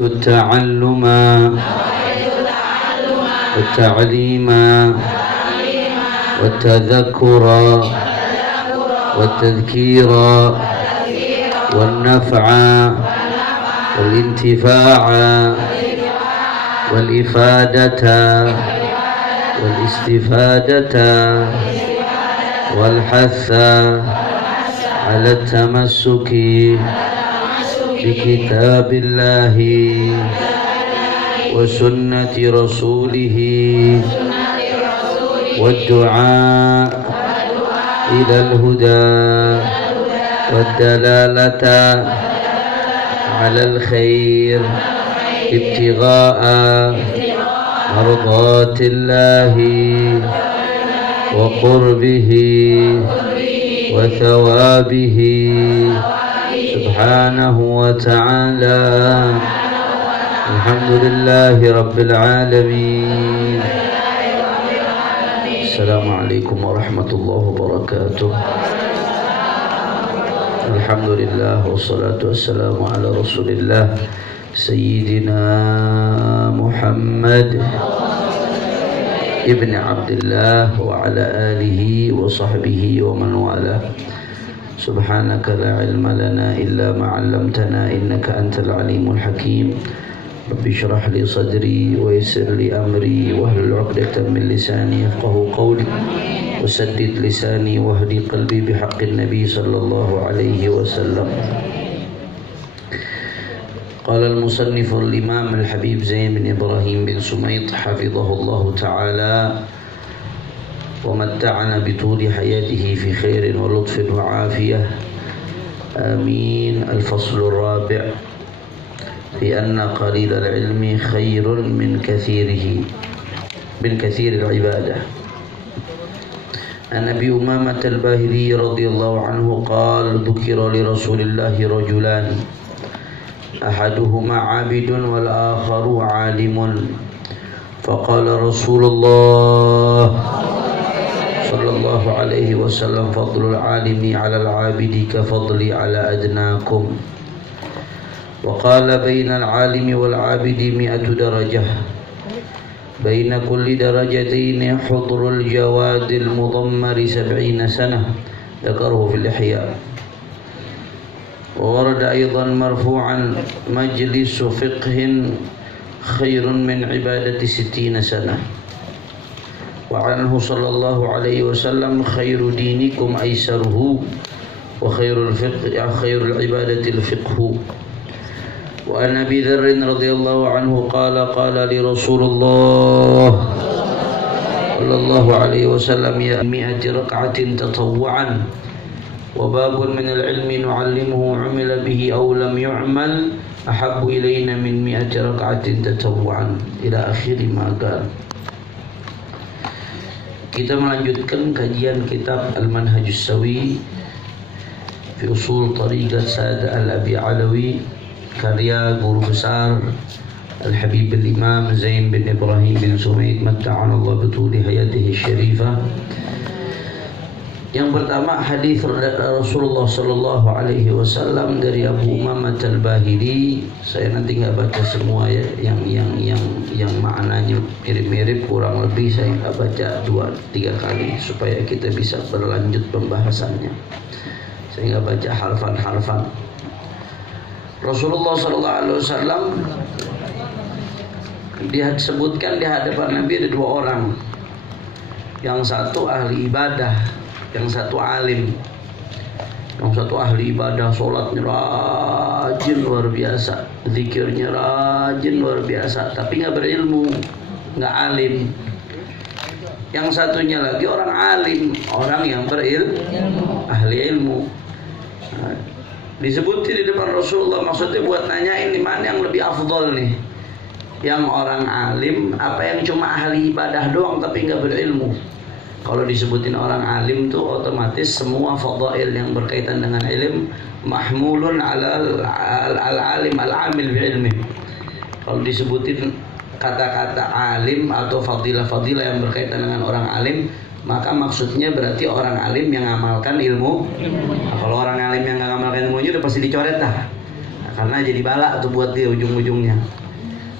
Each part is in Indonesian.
التعلم والتعليم والتذكر والتذكير والنفع والانتفاع والإفادة والاستفادة والحث على التمسك بكتاب الله وسنة رسوله والدعاء إلى الهدى والدلالة على الخير ابتغاء مرضات الله وقربه وثوابه سبحانه وتعالى. الحمد لله رب العالمين. السلام عليكم ورحمة الله وبركاته. الحمد لله والصلاة والسلام على رسول الله سيدنا محمد ابن عبد الله وعلى آله وصحبه ومن والاه. سبحانك لا علم لنا إلا ما علمتنا إنك أنت العليم الحكيم. رب اشرح لي صدري ويسر لي أمري واحلل عقدة من لساني يفقهوا قولي وسدد لساني واهدي قلبي بحق النبي صلى الله عليه وسلم. قال المصنف الإمام الحبيب زين بن إبراهيم بن سميط حفظه الله تعالى: ومتعنا بطول حياته في خير ولطف وعافية آمين. الفصل الرابع في أن قليل العلم خير من كثير العبادة. عن أبي أمامة الباهلي رضي الله عنه قال: ذكر لرسول الله رجلان أحدهما عابد والآخر عالم، فقال رسول الله صلى الله عليه وسلم: فضل العالم على العابد كفضلي على أدناكم. وقال: بين العالم والعابد 100 درجة، بين كل درجتين حضر الجواد المضمر 70 سنة. ذكره في الإحياء. وورد أيضا مرفوعا: مجلس فقه خير من عبادة 60 سنة. وعنه صلى الله عليه وسلم: خير دينكم أيسره وخير العبادة الفقه. وعن أبي ذر رضي الله عنه قال: قال لرسول الله صلى الله عليه وسلم: يا 100 ركعة تطوعا وباب من العلم نعلمه عمل به أو لم يعمل أحب إلينا من 100 ركعة تطوعا إلى آخر ما قال. Kita melanjutkan kajian kitab Al-Manhajus Sawi fi Usul Tariqat Sa'ad Al-Abi Alawi, karya guru besar Al-Habib Al-Imam Zain bin Ibrahim bin Sumaid matta'ana Allah bituli hayatihi syarifah. Yang pertama, hadis Rasulullah sallallahu alaihi wasallam dari Abu Umamah Al-Bahili. Saya nanti enggak baca semua ya, yang maknanya mirip-mirip kurang lebih saya enggak baca 2-3 kali supaya kita bisa berlanjut pembahasannya. Saya enggak baca harfan-harfan. Rasulullah sallallahu alaihi wasallam disebutkan di hadapan Nabi ada 2 orang. Yang satu ahli ibadah, yang satu alim. Yang satu ahli ibadah, sholatnya rajin luar biasa, zikirnya rajin luar biasa, tapi nggak berilmu, nggak alim. Yang satunya lagi orang alim, orang yang berilmu, ahli ilmu. Nah, disebutin di depan Rasulullah, maksudnya buat nanyain di mana yang lebih afdol nih, yang orang alim apa yang cuma ahli ibadah doang tapi nggak berilmu. Kalau disebutin orang alim tuh otomatis semua fadail yang berkaitan dengan ilm mahmulun ala al-alim al-amil bi ilmi. Kalau disebutin kata-kata alim atau fadilah-fadilah yang berkaitan dengan orang alim, maka maksudnya berarti orang alim yang mengamalkan ilmu. Nah, kalau orang alim yang nggak mengamalkan ilmunya udah pasti dicoret dah. Nah, karena jadi balak tuh buat dia ujung-ujungnya.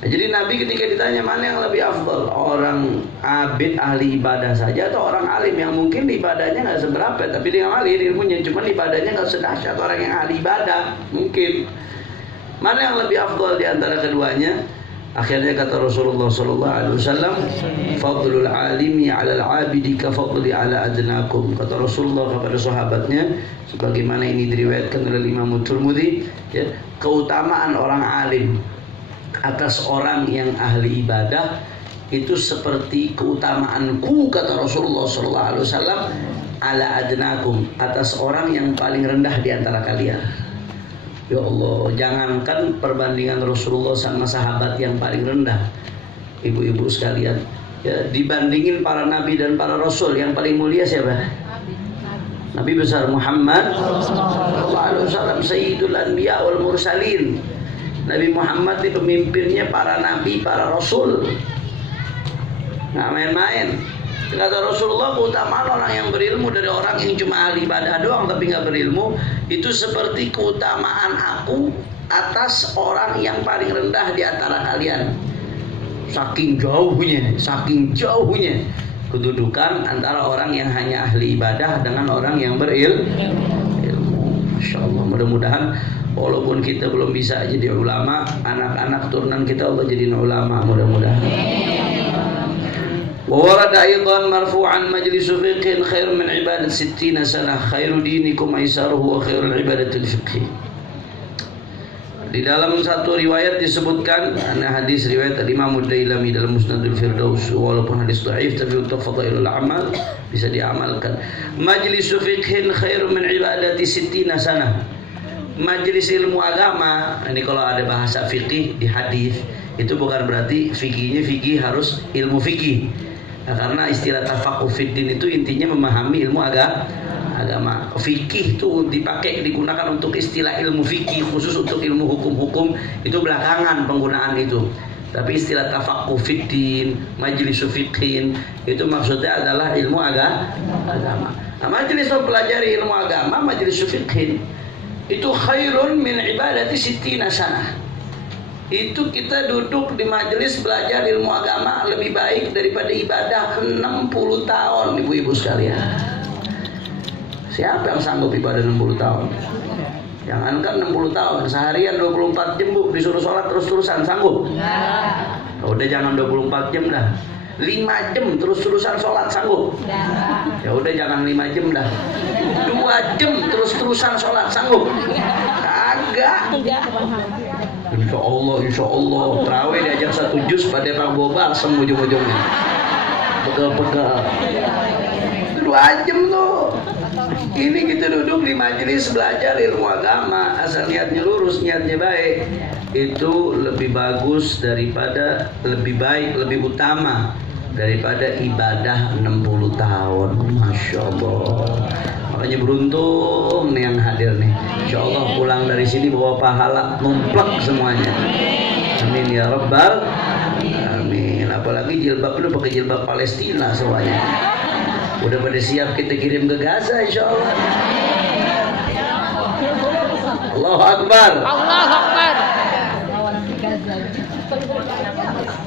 Nah, jadi Nabi ketika ditanya mana yang lebih afdal, orang abid ahli ibadah saja atau orang alim yang mungkin ibadahnya nggak seberapa tapi dia ngalir ilmunya, cuman ibadahnya nggak sedahsyat orang yang ahli ibadah mungkin. Mana yang lebih afdal di antara keduanya? Akhirnya kata Rasulullah SAW, fadlul alimi alal abidi ka fadli ala adnakum. Kata Rasulullah kepada sahabatnya, sebagaimana ini diriwayatkan oleh Imam Tirmidzi, ya, keutamaan orang alim atas orang yang ahli ibadah itu seperti keutamaanku, kata Rasulullah SAW, ala adnakum, atas orang yang paling rendah di antara kalian. Ya Allah, jangankan perbandingan Rasulullah sama sahabat yang paling rendah, ibu-ibu sekalian, ya, dibandingin para nabi dan para rasul, yang paling mulia siapa? Nabi besar Muhammad sallallahu alaihi wasallam, sayyidul anbiya wal mursalin. Nabi Muhammad itu pemimpinnya para nabi, para rasul. Nggak main-main. Kata Rasulullah, keutamaan orang yang berilmu dari orang yang cuma ahli ibadah doang tapi nggak berilmu itu seperti keutamaan aku atas orang yang paling rendah di antara kalian. Saking jauhnya kedudukan antara orang yang hanya ahli ibadah dengan orang yang berilmu. Masya Allah, mudah-mudahan walaupun kita belum bisa jadi ulama, anak-anak turunan kita Allah jadiin ulama, mudah-mudahan. وورد أيضا مرفوعا مجلس فقه خير من عبادة 60 سنة خير دينكم أيساره وخير العبادة الفقه. Di dalam satu riwayat disebutkan, hadis riwayat Imam Ad-Dailami dalam Musnadul Firdaus, walaupun hadis dhaif tapi untuk fadailul amal bisa diamalkan. Majlis fiqhin khairu min ibadati 60 sana. Majelis ilmu agama, ini kalau ada bahasa fikih di hadis itu bukan berarti fikihnya fikih harus ilmu fikih. Nah, karena istilah tafaqquh fiddin itu intinya memahami ilmu agama. Fikih itu digunakan untuk istilah ilmu fikih, khusus untuk ilmu hukum-hukum itu belakangan penggunaan itu. Tapi istilah tafaqquh fiddin, majlis fiqhin itu maksudnya adalah ilmu agama. Nah, majelis mempelajari ilmu agama, majlis fiqhin itu khairun min ibadati 60 sanah. Itu kita duduk di majelis belajar ilmu agama lebih baik daripada ibadah 60 tahun, ibu-ibu sekalian. Siapa yang sanggup ibadah 60 tahun? Jangankan 60 tahun, seharian 24 jam bu, disuruh sholat terus-terusan, sanggup? Udah jangan 24 jam dah, 5 jam terus-terusan sholat, sanggup? Ya udah jangan 5 jam dah, 2 jam terus-terusan sholat, sanggup? Kagak. Insya Allah terawih diajak 1 juz pada Bang Bobar semua ujung-ujungnya pegal-pegal 2 jam tuh. Ini kita duduk di majelis belajar ilmu agama, asal niatnya lurus, niatnya baik, itu lebih bagus daripada, lebih baik, lebih utama daripada ibadah 60 tahun. Masya Allah. Makanya beruntung nih yang hadir nih. Insya Allah pulang dari sini bawa pahala numplek semuanya. Amin ya Rabbal Amin. Apalagi jilbab lu pakai jilbab Palestina semuanya. Udah pada siap kita kirim ke Gaza insya Allah. Allahu Akbar. Allahu Akbar.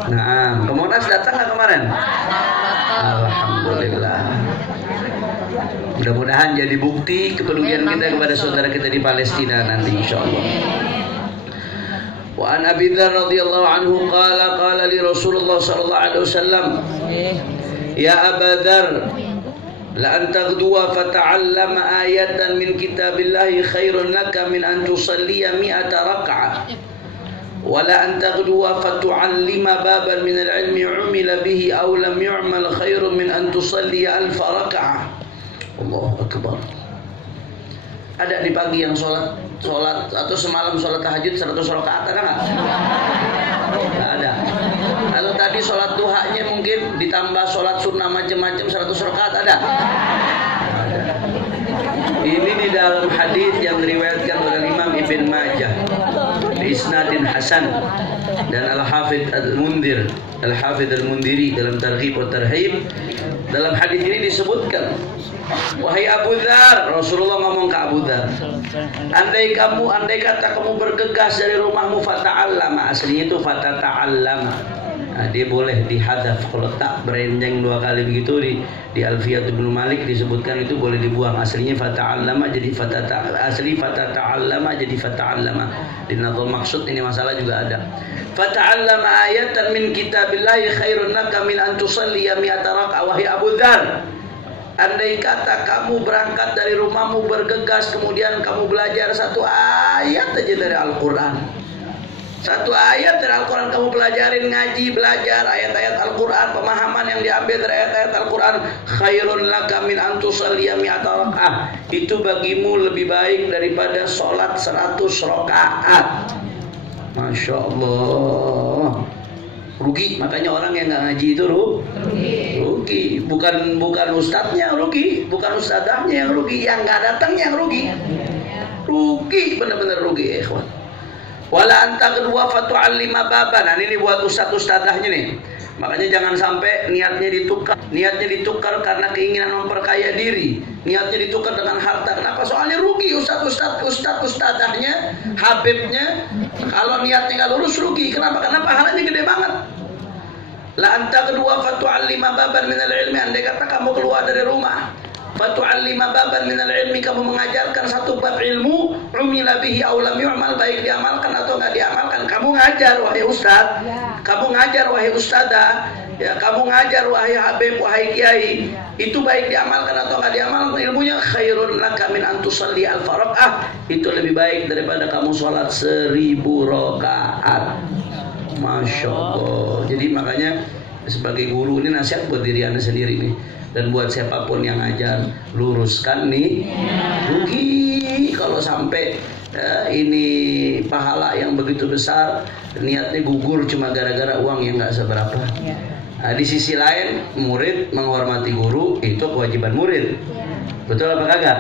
Nah, ke Monas datang nggak kemarin? Alhamdulillah. Mudah-mudahan jadi bukti kepedulian kita kepada saudara kita di Palestina nanti insyaallah. Wa an Abi Dzar radhiyallahu anhu qala li Rasulullah sallallahu alaihi wasallam, ya Abu Dzar, la an taghduwa fata'allama ayatan min kitabillahi khairun laka min an tusalliya 100 rak'ah. ولا أن تغدو فتعلم بابا من العلم عمل به أو لم يعمل خير من أن تصلي 1000 ركعة. الله أكبر. Ada di pagi yang sholat atau semalam sholat tahajud 100 rakaat, ada nggak? Nggak ada. Kalau tadi sholat duhanya mungkin ditambah sholat sunnah macam-macam 100 rakaat, ada? Ini di dalam hadis yang diriwayatkan oleh Imam Ibn Majah. isnadin hasan. Dan Al-Hafidz Al-Mundhiri dalam Targhib wa Tarhib, dalam hadis ini disebutkan, wahai Abu Dzar, Rasulullah ngomong ke Abu Dzar, andai kata kamu bergegas dari rumahmu, fata'allama, aslinya itu fatata'allama. Nah, dia boleh dihadaf, kalau tak berenjeng dua kali begitu di Alfiyah Ibnu Malik disebutkan itu boleh dibuang. Aslinya fata'allama jadi fatata'allama jadi fata'allama. Di Nadhul Maqsud ini masalah juga ada. Fata'allama ayatan min kitabillahi khairun laka min an tusalliya mi'ata raka'ah. Wahai Abu Dzar, andai kata kamu berangkat dari rumahmu bergegas, kemudian kamu belajar satu ayat aja dari Al-Quran. Satu ayat dari Al-Quran kamu pelajarin, ngaji, belajar ayat-ayat Al-Quran, pemahaman yang diambil dari ayat-ayat Al-Quran, khairun laka min an tusalliya mi'ata raka'ah. Itu bagimu lebih baik daripada sholat 100 rakaat. Masya Allah. Rugi, makanya orang yang nggak ngaji itu rugi. Bukan ustadznya rugi, bukan ustadzahnya yang rugi, yang nggak datangnya yang rugi. Rugi, benar-benar rugi, ikhwan. Wala anta kedua fatu'allima baban. Nah, ini buat ustadz-ustadzahnya nih. Makanya jangan sampai niatnya ditukar karena keinginan memperkaya diri. Niatnya ditukar dengan harta. Kenapa? Soalnya rugi ustadzahnya, habibnya. Kalau niatnya nggak lurus rugi. Kenapa? Karena pahalanya gede banget. La anta kedua fatu'allima baban minal ilmi. Andai kata kamu keluar dari rumah, fatu'allima baban minal ilmi, kamu mengajarkan satu bab ilmu, umila bihi aw lam yu'mal, baik diamalkan atau enggak diamalkan, kamu ngajar wahai ustaz, kamu ngajar wahai ustadzah, ya kamu ngajar wahai habib, wahai kiai, itu baik diamalkan atau enggak diamalkan ilmunya, khairun laka min an tusalli al faraqah, itu lebih baik daripada kamu sholat 1000 rakaat. Masya Allah. Jadi makanya sebagai guru ini nasihat buat diri anda sendiri nih, dan buat siapapun yang ngajar, luruskan nih. Rugi kalau sampai ini pahala yang begitu besar, niatnya gugur cuma gara-gara uang yang nggak seberapa. Nah, di sisi lain, murid menghormati guru itu kewajiban murid. Betul apa kagak?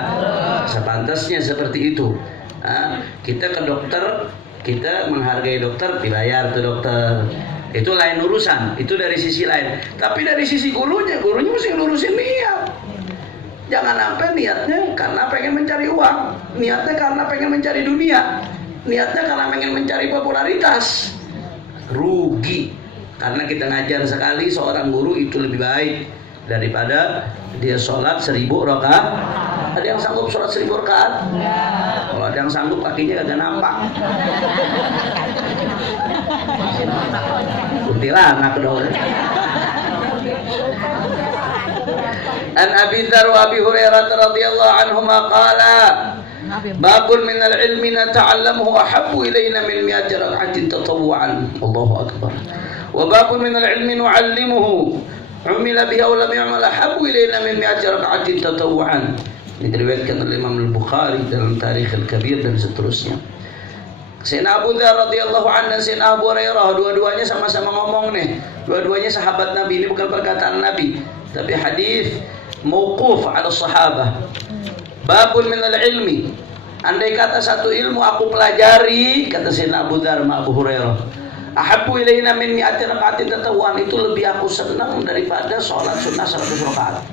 Sepantasnya seperti itu. Nah, kita ke dokter, kita menghargai dokter, dibayar tuh dokter. Itu lain urusan, itu dari sisi lain. Tapi dari sisi gurunya mesti ngurusin niat. Jangan sampai niatnya karena pengen mencari uang, niatnya karena pengen mencari dunia, niatnya karena pengen mencari popularitas. Rugi. Karena kita ngajar sekali, seorang guru itu lebih baik daripada dia sholat 1000 rakaat. Ada yang sanggup sholat 1000 rakaat? Kalau ada yang sanggup, kakinya kagak nampak. Kuntilanak dong. An Abi Dzar wa Abi Hurairah radhiyallahu anhuma qala babun min al-ilmi nata'allamuhu ahabbu ilayna min 100 rak'atin tatawwu'an. Allahu akbar. Wa babun min al-ilmi nu'allimuhu umila bihi aw lam yu'mal ahabbu ilayna min 100 rak'atin tatawwu'an. Ini diriwayatkan oleh Imam Al-Bukhari dalam Tarikh Al-Kabir dan seterusnya. Sayyidina Abu Dzar radhiyallahu anhu dan Sayyidina Abu Hurairah, dua-duanya sama-sama ngomong nih. Dua-duanya sahabat Nabi, ini bukan perkataan Nabi, tapi hadis mauquf ala sahabah. Babun minal ilmi, andai kata satu ilmu aku pelajari, kata Sayyidina Abu Dzar sama Abu Hurairah, ahabbu ilaina min 100 raka'atin tatawwu'an, itu lebih aku senang daripada sholat sunnah 100 rakaat.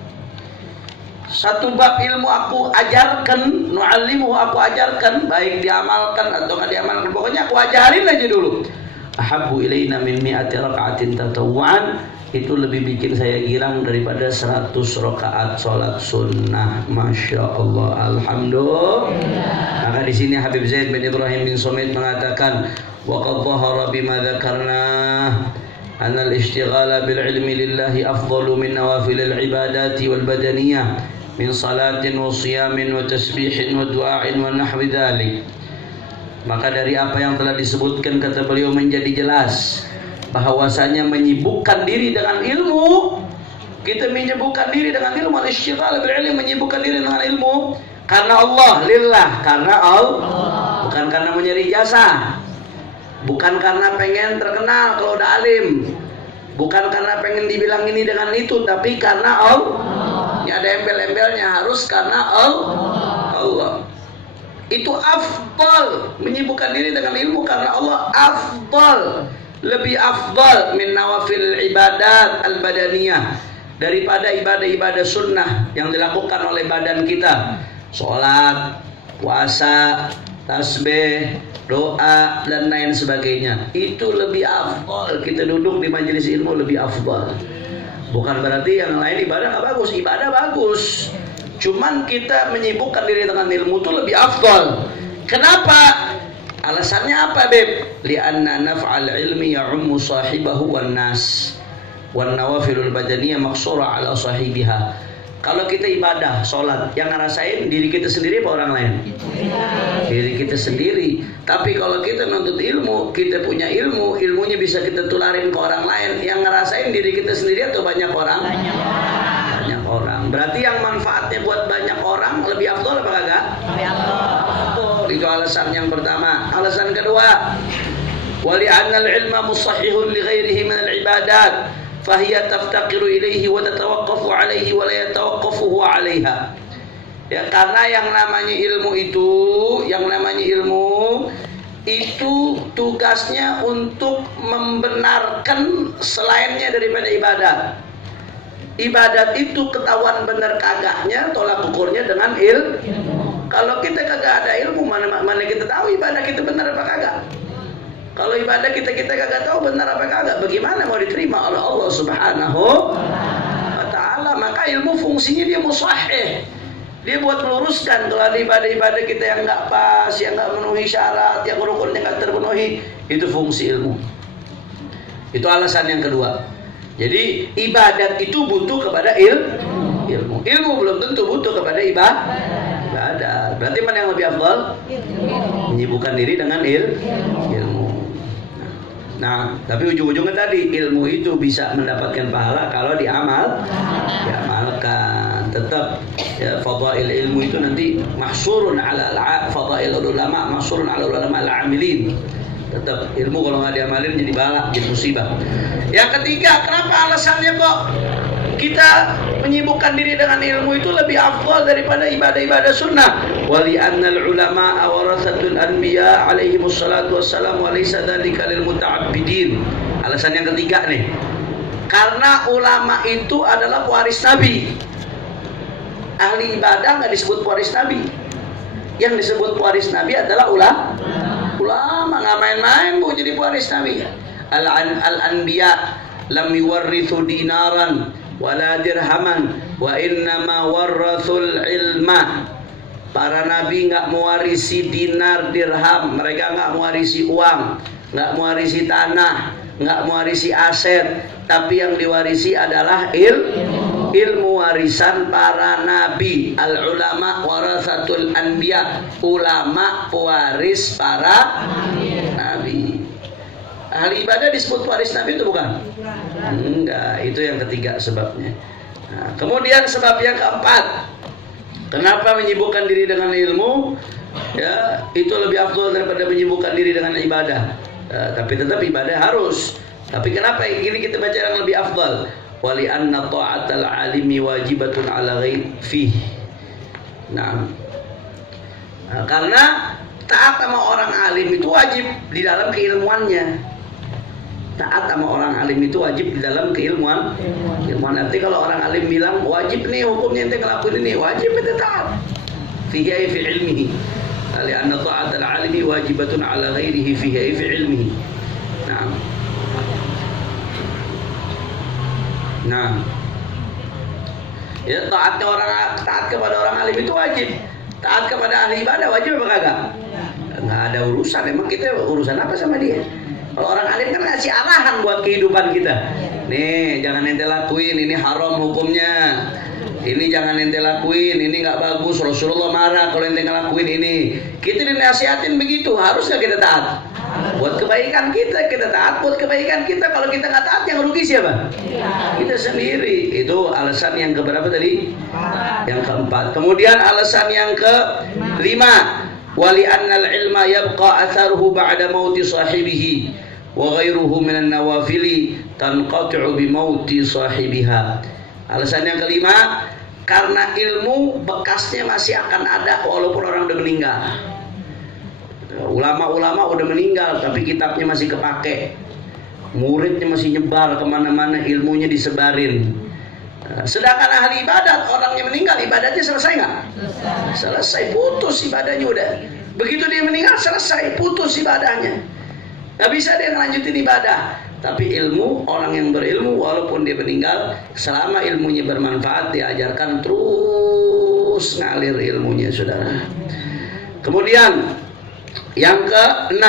Satu bab ilmu aku ajarkan, nu'allimuhu aku ajarkan, baik diamalkan atau nggak diamalkan, pokoknya aku ajarin aja dulu. Ahabbu ilaina min 100 raka'atin tatawwu'an, itu lebih bikin saya girang daripada 100 rakaat sholat sunnah. Masya Allah, alhamdulillah. Maka di sini Habib Zaid bin Ibrahim bin Sumit mengatakan, wa qad dhahara bima dzakarna anna al-ishtighala bil ilmi lillahi afdalu min nawafil al-ibadati wal badaniyah min salatin wa siyamin wa tasbihin wa du'ain wa nahwi dhalik. Maka dari apa yang telah disebutkan, kata beliau, menjadi jelas bahwasanya menyibukkan diri dengan ilmu, kita menyibukkan diri dengan ilmu, al-ishtighal bil ilmi, menyibukkan diri dengan ilmu karena Allah, lillah, karena Allah, bukan karena mencari jasa, bukan karena pengen terkenal kalau udah alim, bukan karena pengen dibilang ini dengan itu, tapi karena Allah. Ini ada embel-embelnya, harus karena Allah. Itu afdal, menyibukkan diri dengan ilmu karena Allah afdal, lebih afdal min nawafil ibadat al-badaniyah, daripada ibadah-ibadah sunnah yang dilakukan oleh badan kita. Sholat, puasa, tasbih, doa, dan lain sebagainya. Itu lebih afdal. Kita duduk di majelis ilmu lebih afdal. Bukan berarti yang lain ibadah nggak bagus. Ibadah bagus, cuman kita menyibukkan diri dengan ilmu itu lebih afdal. Kenapa? Alasannya apa, Beb? Li'anna naf'al ilmi ya'ummu sahibahu wan nas wan nawafilul badaniyah maqsura ala sahibiha. Kalau kita ibadah, sholat, yang ngerasain diri kita sendiri apa orang lain? Diri kita sendiri. Tapi kalau kita nuntut ilmu, kita punya ilmu, ilmunya bisa kita tularin ke orang lain. Yang ngerasain diri kita sendiri atau banyak orang? Banyak orang. Berarti yang manfaatnya buat banyak orang lebih afdal apa kagak? Lebih afdal. Itu alasan yang pertama. Alasan kedua, wali annal ilma musahihun li ghairihi min al ibadat, fahiya taftaqiru ilaihi wa tatawaqqafu alaihi wa la yatawaqqafu huwa alaiha. Ya, karena yang namanya ilmu itu tugasnya untuk membenarkan selainnya daripada ibadat. Ibadat itu ketahuan benar kagaknya, tolak ukurnya dengan ilmu. Kalau kita kagak ada ilmu, mana kita tahu ibadah kita benar apa kagak? Kalau ibadah kita kagak tahu benar apa kagak, bagaimana mau diterima oleh Allah Subhanahu wa Ta'ala? Maka ilmu fungsinya dia musahih. Dia buat meluruskan kalau ada ibadah-ibadah kita yang nggak pas, yang nggak memenuhi syarat, yang rukunnya nggak terpenuhi, itu fungsi ilmu. Itu alasan yang kedua. Jadi ibadat itu butuh kepada ilmu. Ilmu belum tentu butuh kepada ibadah. Berarti mana yang lebih afdal? Menyibukkan diri dengan ilmu. Nah, tapi ujung-ujungnya tadi ilmu itu bisa mendapatkan pahala kalau diamalkan. Tetap ya, fadail ilmu itu nanti mahsurun ala fadail ulama, mahsurun ala ulama al-amilin. Tetap ilmu kalau nggak diamalin jadi balak, jadi musibah. Yang ketiga, kenapa alasannya kok kita menyibukkan diri dengan ilmu itu lebih afdal daripada ibadah-ibadah sunnah? Wali annal ulama warasatul anbiya alaihi wassalatu wassalam wa laysa dzalika lil muta'abbidin. Alasan yang ketiga nih, karena ulama itu adalah pewaris Nabi. Ahli ibadah nggak disebut pewaris Nabi. Yang disebut pewaris Nabi adalah ulama. Nggak main-main bu jadi pewaris Nabi. Al-anbiya lam yuwarrithu dinaran wala dirhaman wa innama warrathul ilma. Para nabi nggak mewarisi dinar dirham, mereka nggak mewarisi uang, nggak mewarisi tanah, nggak mewarisi aset, tapi yang diwarisi adalah ilmu warisan para nabi. Al ulama warasatul anbiya, ulama pewaris para nabi. Ahli ibadah disebut pewaris nabi itu bukan? Enggak, itu yang ketiga sebabnya. Nah, kemudian sebab yang keempat, kenapa menyibukkan diri dengan ilmu? Ya, itu lebih afdal daripada menyibukkan diri dengan ibadah. Tapi tetap ibadah harus. Tapi kenapa ini kita baca yang lebih afdal? Wali anna ta'atal alimi wajibatun ala ghairi. Nah, karena taat sama orang alim itu wajib di dalam keilmuannya. Taat sama orang alim itu wajib di dalam keilmuan. Nanti kalau orang alim bilang wajib nih hukumnya ente ngelakuin ini, wajib ente taat. Fihi fi ilmihi. Ali anna ta'atal alimi wajibatun ala ghairihi fihi fi ilmihi. Nah, ya taat kepada orang alim itu wajib. Taat kepada ahli ibadah wajib apa kagak? Nggak ada urusan. Emang kita urusan apa sama dia? Kalau orang alim kan ngasih arahan buat kehidupan kita. Nih, jangan ente lakuin, ini haram hukumnya. Ini jangan ente lakuin, ini nggak bagus. Rasulullah marah kalau ente ngelakuin ini. Kita dinasihatin begitu, harus nggak kita taat? Buat kebaikan kita taat. Buat kebaikan kita, kalau kita nggak taat yang rugi siapa? Kita sendiri. Itu alasan yang keberapa tadi? Yang keempat. Kemudian alasan yang kelima, wali annal ilma yabqa atharuhu ba'da mauti sahibihi wa ghairuhu minan nawafili tanqati'u bi mauti sahibiha. Alasan yang kelima, karena ilmu bekasnya masih akan ada walaupun orang udah meninggal. Ulama-ulama udah meninggal tapi kitabnya masih kepake, muridnya masih nyebar kemana-mana, ilmunya disebarin. Sedangkan ahli ibadat, orangnya meninggal, ibadatnya selesai nggak? Selesai, putus ibadahnya udah. Begitu dia meninggal, selesai, putus ibadahnya. Nggak bisa dia ngelanjutin ibadah. Tapi ilmu, orang yang berilmu walaupun dia meninggal, selama ilmunya bermanfaat, diajarkan terus ngalir ilmunya, saudara. Kemudian yang ke-6,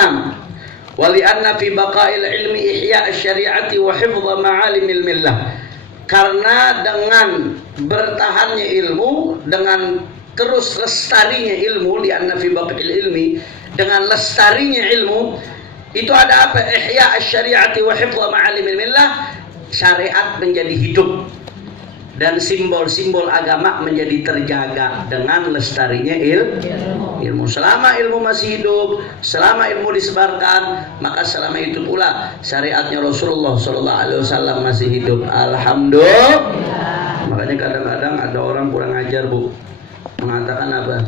wali anna fi baqa'il ilmi ihya asy-syari'ati wa hifdha ma'alimil millah. Karena dengan bertahannya ilmu, dengan terus lestarinya ilmu, li anna fi baqa'il ilmi, dengan lestarinya ilmu, itu ada apa? Ihya asy-syari'ati wa hifdha ma'alimil millah. Syariat menjadi hidup dan simbol-simbol agama menjadi terjaga dengan lestarinya ilmu. Selama ilmu masih hidup, selama ilmu disebarkan, maka selama itu pula syariatnya Rasulullah SAW masih hidup. Alhamdulillah. Makanya kadang-kadang ada orang kurang ajar, Bu, mengatakan apa?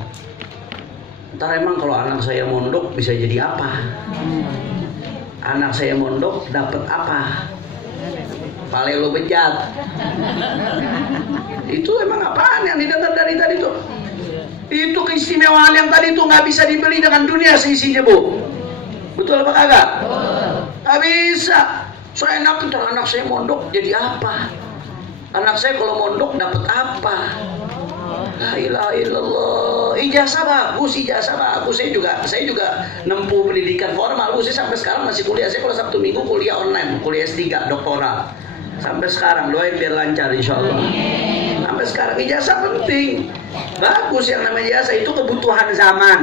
Ntar emang kalau anak saya mondok bisa jadi apa? Anak saya mondok dapat apa? Pale lo bejat. Itu emang apaan yang didengar dari tadi tuh? Itu keistimewaan yang tadi tuh nggak bisa dibeli dengan dunia seisinya, Bu. Betul apa kagak? Nggak bisa. Soalnya enak, ntar anak saya mondok jadi apa? Anak saya kalau mondok dapat apa? La ilaha illallah. Ijazah bagus. Saya juga nempuh pendidikan formal. Saya sampai sekarang masih kuliah. Saya kalau Sabtu Minggu kuliah online, kuliah S3 doktoral. Sampai sekarang doain biar lancar insyaallah. Sampai sekarang ijazah penting. Bagus, yang namanya ijazah itu kebutuhan zaman.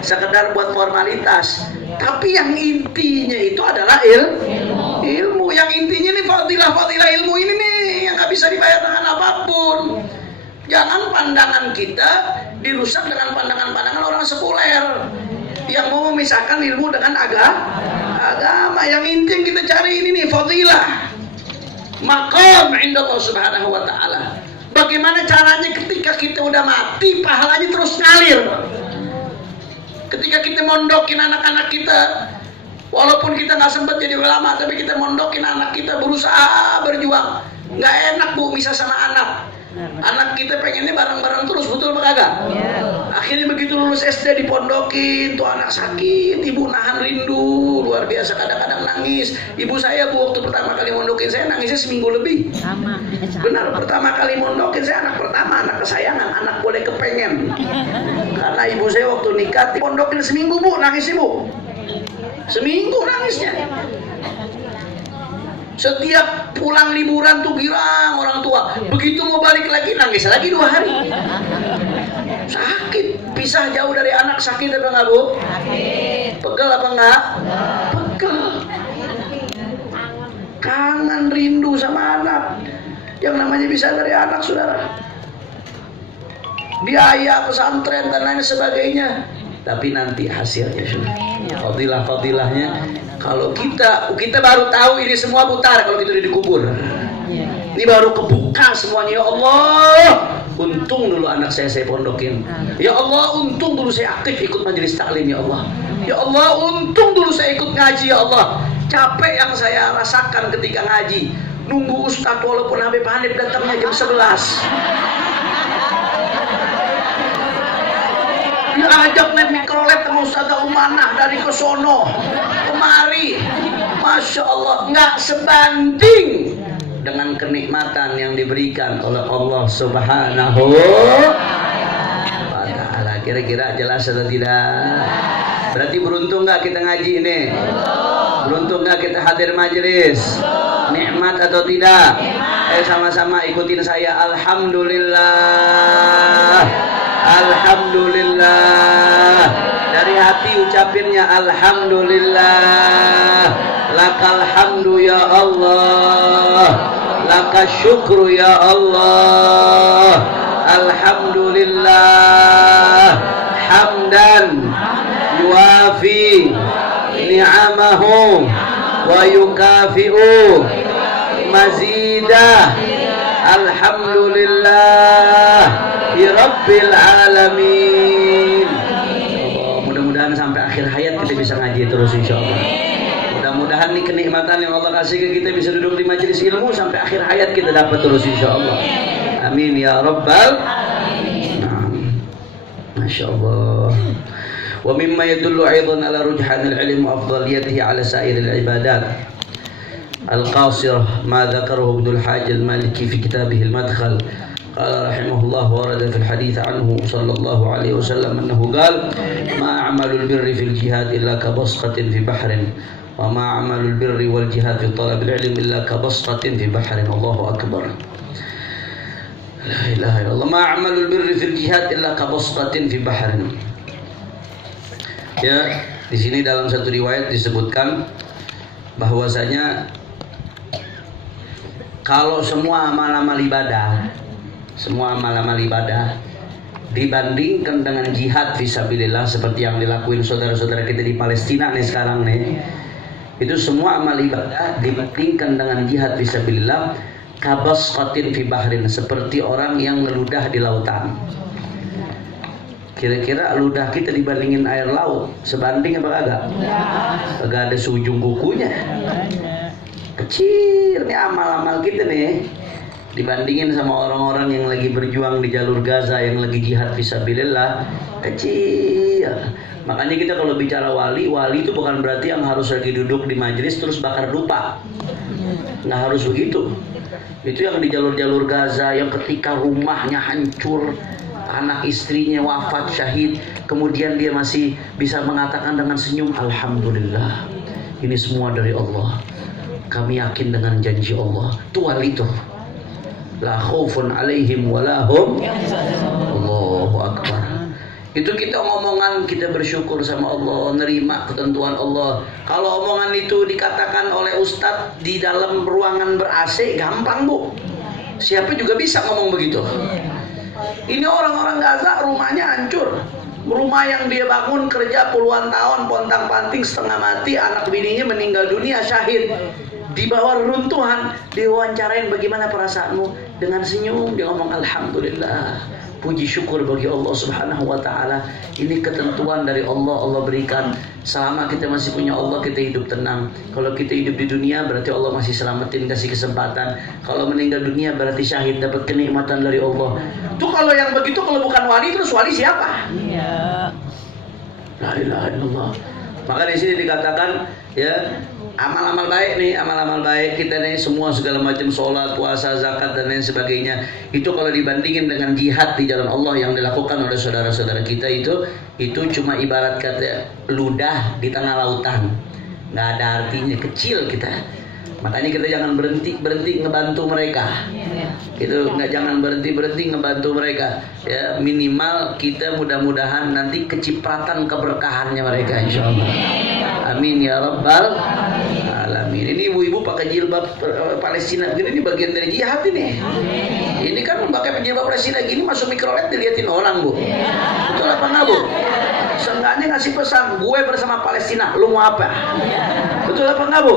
Sekedar buat formalitas. Tapi yang intinya itu adalah ilmu. Yang intinya nih fadilah ilmu ini nih yang nggak bisa dibayar dengan apapun. Jangan pandangan kita dirusak dengan pandangan-pandangan orang sekuler yang mau memisahkan ilmu dengan agama. Yang inti yang kita cari ini nih fadilah, maqam inda Allah Subhanahu wa taala. Bagaimana caranya ketika kita udah mati pahalanya terus ngalir. Ketika kita mondokin anak-anak kita, walaupun kita nggak sempat jadi ulama, tapi kita mondokin anak kita, berusaha berjuang. Nggak enak, Bu, misah sama anak. Anak kita pengennya bareng-bareng terus, betul apa kagak? Akhirnya begitu lulus SD dipondokin, tuh anak sakit, ibu nahan rindu, luar biasa, kadang-kadang nangis. Ibu saya, Bu, waktu pertama kali mondokin saya nangisnya seminggu lebih. Benar, pertama kali mondokin saya anak pertama, anak kesayangan, anak boleh kepengen. Karena ibu saya waktu nikah dipondokin seminggu, Bu, nangisnya, Bu. Seminggu nangisnya. Setiap pulang liburan tuh girang orang tua. Begitu mau balik lagi nangis lagi 2 hari. Sakit, pisah jauh dari anak, sakit apa enggak, Bu? Sakit. Pegel apa enggak? Pegel. Kangen, rindu sama anak. Yang namanya bisa dari anak, saudara. Biaya pesantren dan lain sebagainya. Tapi nanti hasilnya, saudara. Fadilah-fadilahnya. Kalau kita baru tahu ini semua putar kalau kita udah dikubur. Ini baru kebuka semuanya. Ya Allah, untung dulu anak saya pondokin. Ya Allah, untung dulu saya aktif ikut majelis taklim. Ya Allah, ya Allah, untung dulu saya ikut ngaji. Ya Allah, capek yang saya rasakan ketika ngaji, nunggu ustadz walaupun Habib Hanif datangnya jam 11. Diajak naik mikrolet sama Ustazah Umanah dari kesono kemari, Masya Allah, nggak sebanding dengan kenikmatan yang diberikan oleh Allah Subhanahu wa ta'ala. Kira-kira jelas atau tidak? Berarti beruntung nggak kita ngaji ini? Beruntung nggak kita hadir majelis? Nikmat atau tidak? Sama-sama ikutin saya. Alhamdulillah. Alhamdulillah. Dari hati ucapinnya alhamdulillah. Lakal hamdu ya Allah. Lakal syukru ya Allah. Alhamdulillah. Hamdan yuafi ni'amahu wa yukafi'u mazidah. Alhamdulillah Rabbil alamin. Mudah-mudahan sampai akhir hayat kita bisa ngaji terus insya Allah. Mudah-mudahan nih kenikmatan yang Allah kasih ke kita bisa duduk di majelis ilmu sampai akhir hayat kita dapat terus insya Allah. Amin ya rabbal alamin. Masya Allah. Wa mimma yadullu aidan ala rujhan al-ilm wa afdaliyatihi ala sa'ir al-ibadat al-qasirah ma dzakarahu Ibnu al-Hajj al-Maliki fi kitabih al-Madkhal. قال رحمه الله ورد في الحديث عنه صلى الله عليه وسلم أنه قال ما أعمل البر في الجهاد إلا كبصقة في بحر وما أعمل البر والجهاد في طلب العلم إلا كبصقة في بحر. الله أكبر. لا إله إلا الله. ما أعمل البر في الجهاد إلا كبصقة في بحر. Ya, di sini dalam satu riwayat disebutkan bahwasanya kalau semua amal-amal ibadah dibandingkan dengan jihad fisabilillah seperti yang dilakuin saudara-saudara kita di Palestina nih sekarang nih, itu semua amal ibadah dibandingkan dengan jihad fisabilillah kabasqatin fi bahrin, seperti orang yang ngeludah di lautan. Kira-kira ludah kita dibandingin air laut sebanding apa kagak? Kagak ada seujung kukunya. Kecil nih amal-amal kita nih dibandingin sama orang-orang yang lagi berjuang di jalur Gaza, yang lagi jihad fisabilillah, kecil. Makanya kita kalau bicara wali itu bukan berarti yang harus lagi duduk di majelis terus bakar dupa. Nggak harus begitu. Itu yang di jalur-jalur Gaza, yang ketika rumahnya hancur, anak istrinya wafat syahid, kemudian dia masih bisa mengatakan dengan senyum, alhamdulillah, ini semua dari Allah. Kami yakin dengan janji Allah. Itu wali itu. La khaufun alaihim walahum. Allahu akbar. Itu kita ngomongan, kita bersyukur sama Allah, nerima ketentuan Allah. Kalau omongan itu dikatakan oleh ustadz di dalam ruangan ber-AC, gampang bu. Siapa juga bisa ngomong begitu. Ini orang-orang Gaza rumahnya hancur. Rumah yang dia bangun kerja puluhan tahun, pontang-panting setengah mati, anak bininya meninggal dunia syahid. Di bawah reruntuhan, diwawancarain bagaimana perasaanmu, dengan senyum dia ngomong alhamdulillah, puji syukur bagi Allah Subhanahu wa taala. Ini ketentuan dari Allah, Allah berikan. Selama kita masih punya Allah, kita hidup tenang. Kalau kita hidup di dunia berarti Allah masih selamatin, kasih kesempatan. Kalau meninggal dunia berarti syahid, dapat kenikmatan dari Allah. Itu kalau yang begitu, kalau bukan wali, terus wali siapa? Iya. La ilaha illallah. Maka di sini dikatakan ya, amal-amal baik nih, amal-amal baik kita nih semua segala macam sholat, puasa, zakat dan lain sebagainya. Itu kalau dibandingin dengan jihad di jalan Allah yang dilakukan oleh saudara-saudara kita itu cuma ibarat kata ludah di tengah lautan. Nggak ada artinya, kecil kita. Makanya kita jangan berhenti ngebantu mereka. Itu jangan berhenti ngebantu mereka. Ya, minimal kita mudah-mudahan nanti kecipratan keberkahannya mereka insyaallah. Amin ya rabbal alamin. Ini ibu-ibu pakai jilbab Palestina begini, ini bagian dari jihad ini. Ini kan pakai jilbab Palestina gini masuk mikrolet diliatin orang bu. Betul apa enggak bu? Seenggaknya ngasih pesan, gue bersama Palestina, lu mau apa? Betul apa enggak bu?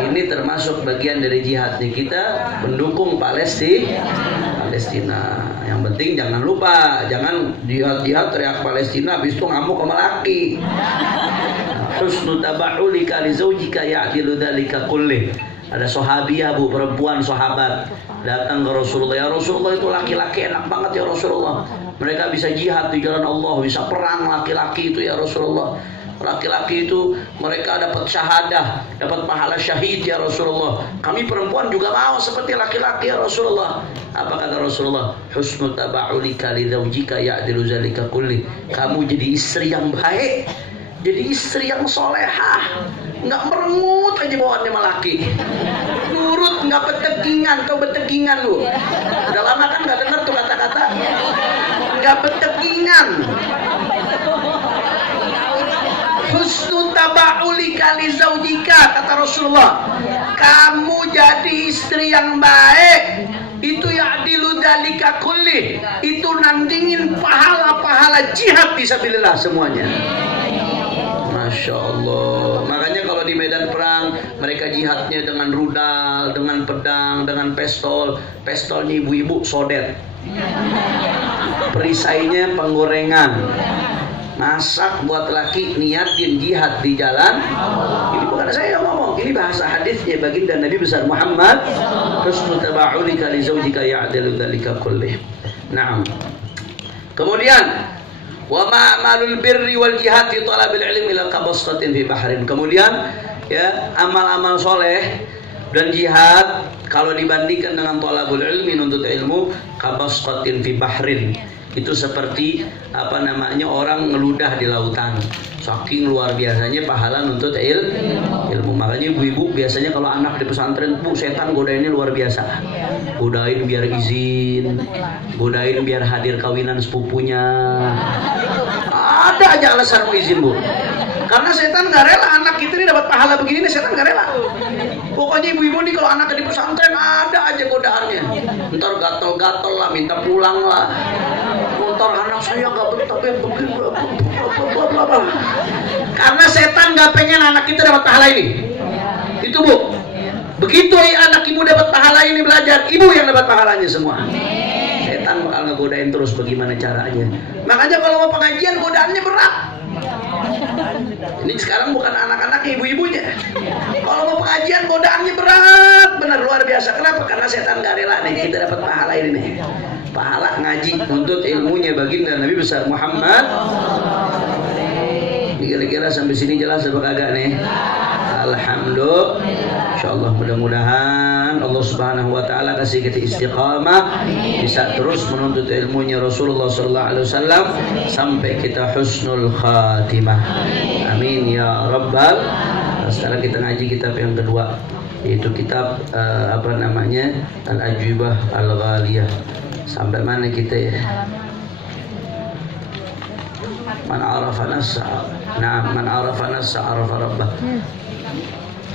Ini termasuk bagian dari jihadnya kita mendukung Palestina. Yang penting jangan lupa, jangan jihad teriak Palestina habis itu ngamuk sama laki. Husnu taba'ulika li zaujika ya'dilu dzalika kullih. Ada sahabiah bu, perempuan sahabat datang ke Rasulullah. Ya Rasulullah, itu laki-laki enak banget ya Rasulullah. Mereka bisa jihad di jalan Allah, bisa perang laki-laki itu ya Rasulullah. Laki-laki itu mereka dapat syahadah, dapat pahala syahid ya Rasulullah. Kami perempuan juga mau seperti laki-laki ya Rasulullah. Apa kata Rasulullah? Husnu taba'ulika li zaujika ya'dilu dzalika kulli. Kamu jadi istri yang baik, jadi istri yang solehah, nggak merengut aja bawaannya sama laki, nurut, nggak betegingan. Kau betegingan lu, udah lama kan nggak dengar tuh kata-kata, nggak betegingan. Husnu taba'ulika li zaujika, kata Rasulullah, kamu jadi istri yang baik itu ya'dilu dzalika kulli, itu nandingin pahala-pahala jihad fisabilillah semuanya. Masya Allah. Makanya kalau di medan perang mereka jihadnya dengan rudal, dengan pedang, dengan pistol. Pistolnya ibu-ibu sodet, perisainya penggorengan. masak buat laki, niatin jihad di jalan. Ini bukan saya yang ngomong, ini bahasa hadisnya baginda Nabi besar Muhammad. Husnul taba'ulika li zawjika ya'dilu dzalika kullih. Naam. Kemudian wa ma'malul birri wal jihad fi talabil ilmi ila qabasqatin fi bahrin. Kemudian ya, amal-amal soleh dan jihad kalau dibandingkan dengan thalabul ilmi, nuntut ilmu, qabasqatin fi bahrin, itu seperti orang ngeludah di lautan. Saking luar biasanya pahala nuntut ilmu. Makanya ibu-ibu biasanya kalau anak di pesantren, Bu, setan godainnya luar biasa. Godain biar izin, godain biar hadir kawinan sepupunya. Ada aja alasan mau izin, Bu. Karena setan gak rela anak kita ini dapat pahala begini, setan gak rela. Pokoknya ibu-ibu nih kalau anaknya di pesantren ada aja godaannya. Ntar gatel-gatel lah, minta pulang lah. Ntar anak saya gak betah begini. Karena setan gak pengen anak kita dapat pahala ini. Itu, Bu. Begitu anak ibu dapat pahala ini belajar, ibu yang dapat pahalanya semua. Setan bakal ngegodain terus bagaimana caranya. Makanya kalau mau pengajian godaannya berat. Ini sekarang bukan anak-anak, ibu-ibunya. Kalau mau pengajian godaannya berat, benar luar biasa. Kenapa? Karena setan gak rela nih kita dapat pahala ini nih. Pahala ngaji, nuntut ilmunya baginda Nabi besar Muhammad. Kira-kira sampai sini jelas apa kagak nih? Alhamdulillah. Insyaallah mudah-mudahan Allah Subhanahu wa taala kasih kita istiqamah, bisa terus menuntut ilmunya Rasulullah sallallahu alaihi wasallam sampai kita husnul khatimah. Amin ya rabbal. Sekarang kita ngaji kitab yang kedua, yaitu kitab Al-Ajwibah Al-Ghaliyah. Sampai mana kita ya? Man arafa nafsa, na'am, man arafa nafsa arafa rabbah.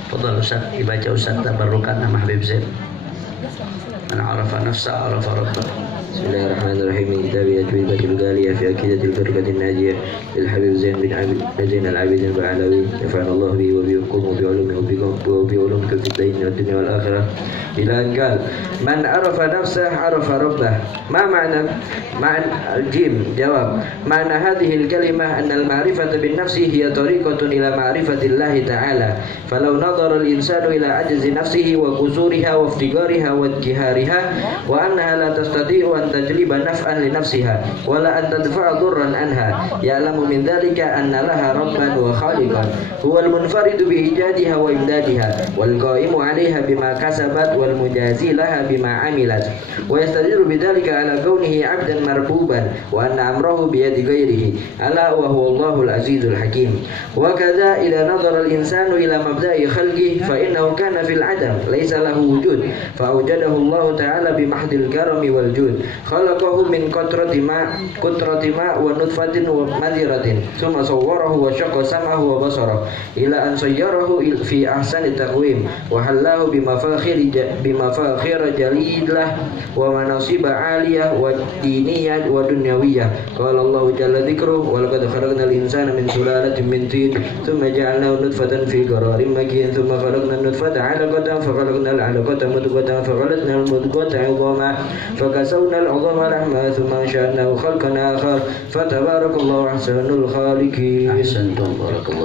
Fadhal Ustaz, dibaca Ustaz tabarrukan sama Habib Zain. Man arafa nafsa arafa rabbah. Bismillahirrahmanirrahim. Min kitab Al-Ajwibah Al-Ghaliyah fi Aqidah Al-Firqah An-Najiyah lil Habib Zain bin Zain Al-Abidin Al-Ba'alawi. Nafa'ana Allah bihi wa bikum wa bi ulumihi wa bi ulumikum fid din wad dunya wal akhirah. Ila an qala man arafa nafsah arafa rabbah. Ma ma'na al-jim? Jawab, ma'na hadhihi al-kalimah anna al-ma'rifata bin nafsi hiya tariqatun ila ma'rifati Allah ta'ala. Falau nadhara al-insanu ila ajzi nafsihi wa qusuriha wa iftigariha wa ijtihariha wa annaha la tastati'u an tajliba naf'an li nafsiha wa la an tadfa'a dhurran anha. Ya'lamu min dhalika anna laha rabban wa khaliqan huwa al-munfaridu bi ijadiha wa imdadiha wal qa'imu 'alayha bima kasabat wal mujazi laha bima 'amilat wa yastadiru bidzalika ala kaunihi 'abdan marbuban wa anna amrahu bi yadi ghairihi ala wa huwa Allahul Azizul Hakim. Wa kadza idza nadhara al-insanu ila mabda'i khalqihi fa innahu kana fil 'adam laysa lahu wujud fa awjadahu Allah ta'ala bi mahdil karami wal jud. Khalaqahu min qatrati ma wa nutfatin wa madiratin thumma sawwarahu wa shaqqa sam'ahu wa basarahu ila an sayyarahu fi ahsani taqwim wa hallahu bimafakhir jalilah wa manasiba aliyah wa diniyah wa dunyawiyah. Qala Allah jalla dzikruhu wa laqad khalaqnal insana min sulalatin min tin thumma ja'alnahu nutfatan fi qararin makin thumma khalaqnal nutfata 'alaqatan fa khalaqnal 'alaqata mudghatan fa khalaqnal mudghata 'idhaman fa kasawna al-'idhama lahma thumma ansha'nahu khalqan akhar fa tabarakallahu ahsanul khaliqin. Ahsantum barakallahu